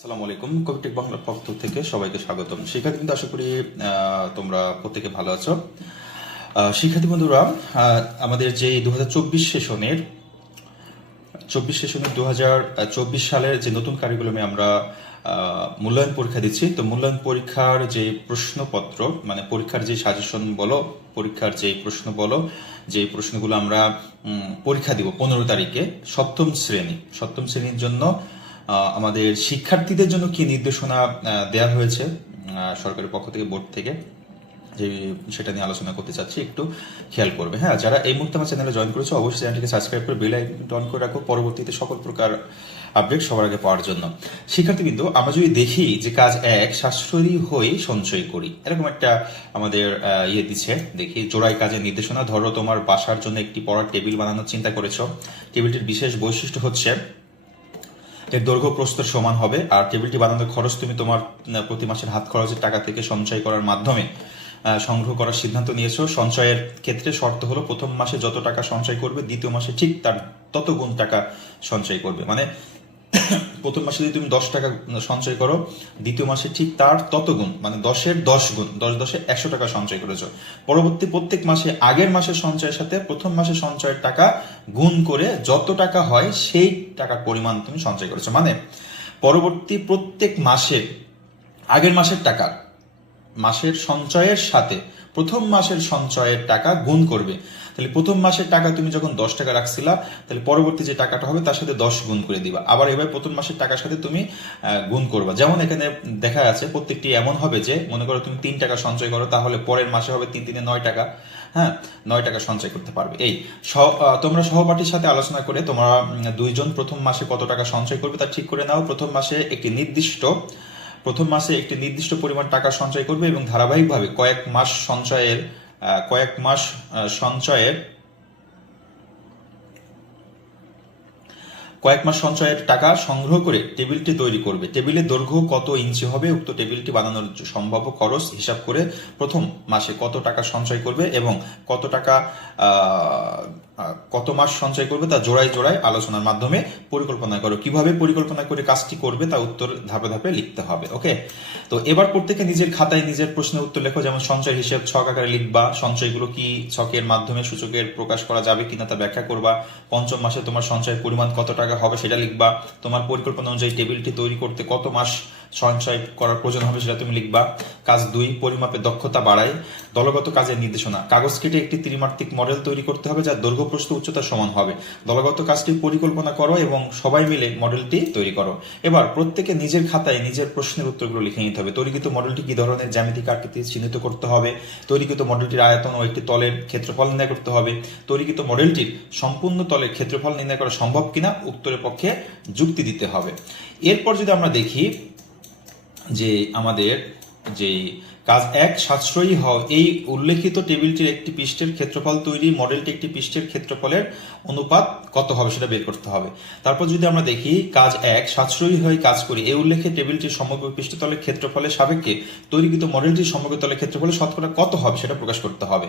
আসসালামু আলাইকুম, কবিটেক বাংলার পক্ষ থেকে সবাইকে স্বাগতম। শিক্ষার্থী কিন্তু আশা করি তোমরা প্রত্যেকে ভালো আছো। শিক্ষার্থী বন্ধুরা আমাদের যে দু সেশনের, চব্বিশ সেশনের দু সালের যে নতুন আমরা মূল্যায়ন পরীক্ষা দিচ্ছি, তো মূল্যায়ন পরীক্ষার যে প্রশ্নপত্র মানে পরীক্ষার যে সাজেশন বলো, পরীক্ষার যে প্রশ্ন বলো যে প্রশ্নগুলো আমরা পরীক্ষা দিব পনেরো তারিখে সপ্তম শ্রেণি। সপ্তম শ্রেণির জন্য আমাদের শিক্ষার্থীদের জন্য কি নির্দেশনা দেওয়া হয়েছে সরকারের পক্ষ থেকে, বোর্ড থেকে? যে সেটা নিয়ে আলোচনা করতে চাচ্ছি, একটু খেয়াল করবে। হ্যাঁ যারা এই মুহূর্তে আমার চ্যানেলে জয়েন করেছ, অবশ্যই চ্যানেলটিকে সাবস্ক্রাইব করে বেল আইকনটি অন করে রাখো। পরবর্তীতে সকল প্রকার আপডেট সবার আগে পাওয়ার জন্য। শিক্ষার্থী কিন্তু আমরা যদি দেখি যে কাজ এক, সাশ্রয়ী হয়ে সঞ্চয় করি। এরকম একটা আমাদের ইয়ে দিচ্ছে। দেখি জোড়াই কাজের নির্দেশনা, ধরো তোমার বাসার জন্য একটি পড়ার টেবিল বানানোর চিন্তা করেছ। টেবিলটির বিশেষ বৈশিষ্ট্য হচ্ছে এর দৈর্ঘ্য প্রস্তর সমান হবে। আর টেবিলটি বানানোর খরচ তুমি তোমার প্রতি মাসের হাত খরচের টাকা থেকে সঞ্চয় করার মাধ্যমে সংগ্রহ করার সিদ্ধান্ত নিয়েছো। সঞ্চয়ের ক্ষেত্রে শর্ত হলো প্রথম মাসে যত টাকা সঞ্চয় করবে, দ্বিতীয় মাসে ঠিক তার তত গুণ টাকা সঞ্চয় করবে। মানে প্রথম মাসে যদি তুমি দশ টাকা সঞ্চয় করো, দ্বিতীয় মাসে ঠিক তার তত গুণ মানে দশের দশ গুণ দশ দশে একশো টাকা সঞ্চয় করেছ। পরবর্তী প্রত্যেক মাসে, আগের মাসের সঞ্চয়ের সাথে প্রথম মাসে সঞ্চয়ের টাকা গুণ করে যত টাকা হয়, সেই টাকার পরিমাণ তুমি সঞ্চয় করেছ। মানে পরবর্তী প্রত্যেক মাসে, আগের মাসের টাকা মাসের সঞ্চয়ের সাথে প্রথম মাসের সঞ্চয়ের টাকা গুণ করবে। তাহলে প্রথম মাসের টাকা তুমি যখন দশ টাকা রাখছিলা, তাহলে পরবর্তী যে টাকাটা হবে তার সাথে দশ গুণ করে দিবা। আবার এবার প্রথম মাসের টাকার সাথে তুমি গুণ করবা। যেমন এখানে দেখা আছে প্রত্যেকটি এমন হবে যে, মনে করো তুমি তিন টাকা সঞ্চয় করো, তাহলে পরের মাসে হবে তিন তিনে নয় টাকা। হ্যাঁ নয় টাকা সঞ্চয় করতে পারবে। এই তোমরা সহপাঠীর সাথে আলোচনা করে তোমরা দুইজন প্রথম মাসে কত টাকা সঞ্চয় করবে তা ঠিক করে নাও। প্রথম মাসে একটি নির্দিষ্ট প্রথম মাসে একটি নির্দিষ্ট পরিমাণ টাকা সঞ্চয় করবে এবং ধারাবাহিকভাবে কয়েক মাস সঞ্চয়ের কয়েক মাস সঞ্চয়ের, কয়েক মাস সঞ্চয়ের টাকা সংগ্রহ করে টেবিলটি তৈরি করবে। টেবিলের দৈর্ঘ্য কত ইঞ্চি হবে, উক্ত টেবিলটি বানানোর সম্ভাব্য খরচ হিসাব করে প্রথম মাসে কত টাকা সঞ্চয় করবে এবং কত টাকা কত মাস সঞ্চয় করবে তা জোড়ায় জোড়ায় আলোচনার মাধ্যমে পরিকল্পনা করো। কীভাবে পরিকল্পনা করে কাজটি করবে তা উত্তর ধাপে ধাপে লিখতে হবে, ওকে? তো এবার প্রত্যেকে নিজের খাতায় নিজের প্রশ্নের উত্তর লেখো, যেমন সঞ্চয় হিসেব, ছক আকারে লিখবা, সঞ্চয়গুলো কি ছকের মাধ্যমে সূচকের প্রকাশ করা যাবে কিনা তা ব্যাখ্যা করবা, পঞ্চম মাসে তোমার সঞ্চয়ের পরিমাণ কত টাকা হবে সেটা লিখবা, তোমার পরিকল্পনা অনুযায়ী টেবিলটি তৈরি করতে কত মাস সঞ্চয় করার প্রয়োজন হবে সেটা তুমি লিখবা। কাজ দুই পরিমাপের দক্ষতা বাড়ায় দলগত কাজের নির্দেশনা। কাগজ কেটে একটি ত্রিমাত্রিক মডেল তৈরি করতে হবে যা দৈর্ঘ্য, প্রস্থ উচ্চতা সমান হবে। দলগত কাজটি পরিকল্পনা করো এবং সবাই মিলে মডেলটি তৈরি করো। এবার প্রত্যেকে নিজের খাতায় নিজের প্রশ্নের উত্তরগুলো লিখে নিতে হবে। তৈরিকৃত মডেলটি কি ধরনের? জ্যামিতিক আকৃতি চিহ্নিত করতে হবে। তৈরিকৃত মডেলটির আয়তন ও একটি তলের ক্ষেত্রফল নির্ণয় করতে হবে। তৈরিকৃত মডেলটির সম্পূর্ণ তলের ক্ষেত্রফল নির্ণয় করা সম্ভব কিনা? উত্তরের পক্ষে যুক্তি দিতে হবে। এরপর যদি আমরা দেখি যে আমাদের যে কাজ এক, সাশ্রয়ী হও। এই উল্লেখিত টেবিলটির একটি পৃষ্ঠের ক্ষেত্রফল তৈরি, মডেলটি একটি পৃষ্ঠের ক্ষেত্রফলের অনুপাত কত হবে সেটা বের করতে হবে। তারপর যদি আমরা দেখি, কাজ এক, সাশ্রয়ী হয়ে কাজ করি, এই উল্লেখে টেবিলটির সমগ্র পৃষ্ঠতলের ক্ষেত্রফলের সাপেক্ষে তৈরিকৃত মডেলটির সমগ্র তলের ক্ষেত্রফলের শতকরা কত হবে সেটা প্রকাশ করতে হবে।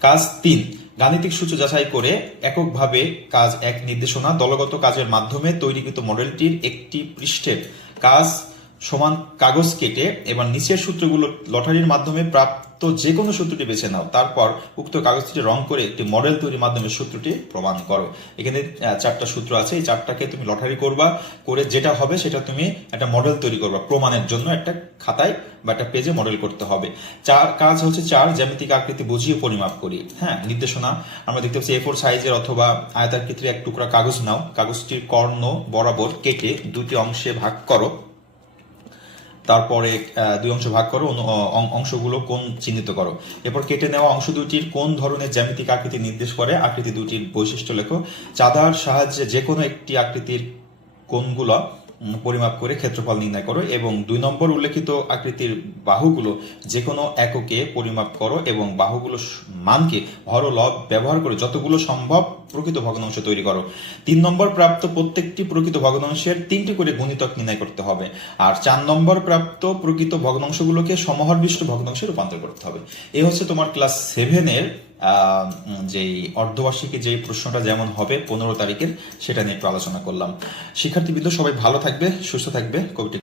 কাজ তিন, গাণিতিক সূত্র যাচাই করে এককভাবে কাজ এক নির্দেশনা দলগত কাজের মাধ্যমে তৈরিকৃত মডেলটির একটি পৃষ্ঠের কাজ সমান কাগজ কেটে এবার নিচের সূত্রগুলো লটারির মাধ্যমে প্রাপ্ত যে কোনো সূত্রটি বেছে নাও। তারপর উক্ত কাগজটি রং করে একটি মডেল তৈরির মাধ্যমে সূত্রটি প্রমাণ করো। এখানে চারটা সূত্র আছে। এই চারটাকে তুমি লটারি করবা, করে যেটা হবে সেটা তুমি একটা মডেল তৈরি করবা। প্রমাণের জন্য একটা খাতায় বা একটা পেজে মডেল করতে হবে। চার, কাজ হচ্ছে চার, জ্যামিতিক আকৃতি বুঝিয়ে পরিমাপ করি। হ্যাঁ নির্দেশনা। আমরা দেখতে পাচ্ছি এ ফোর সাইজের অথবা আয়তার আয়তাকৃতির এক টুকরা কাগজ নাও। কাগজটির কর্ণ বরাবর কেটে দুটি অংশে ভাগ করো। তারপরে দুই অংশ ভাগ করো অংশগুলো কোন চিহ্নিত করো? এরপর কেটে নেওয়া অংশ দুটির কোন ধরনের জ্যামিতিক আকৃতি নির্দেশ করে? আকৃতি দুটির বৈশিষ্ট্য লেখো। চাঁদার সাহায্যে যে কোনো একটি আকৃতির কোনগুলো পরিমাপ করে ক্ষেত্রফল নির্ণয় করো এবং দুই নম্বর উল্লেখিত আকৃতির বাহুগুলো যে কোনো এককে পরিমাপ করো এবং বাহুগুলো মানকে হর লব ব্যবহার করে যতগুলো সম্ভব প্রকৃত ভগ্নাংশ তৈরি করো। তিন নম্বর প্রাপ্ত প্রত্যেকটি প্রকৃত ভগ্নাংশের তিনটি করে গুণিতক নির্ণয় করতে হবে। আর চার নম্বর প্রাপ্ত প্রকৃত ভগ্নাংশগুলোকে সমহর বিশিষ্ট ভগ্নাংশে রূপান্তর করতে হবে। এই হচ্ছে তোমার ক্লাস সেভেনের যেই অর্ধবার্ষিকী যেই প্রশ্নটা যেমন হবে, পনেরো তারিখের সেটা নিয়ে একটু আলোচনা করলাম। শিক্ষার্থীবৃন্দ, সবাই ভালো থাকবে, সুস্থ থাকবে। কবিটি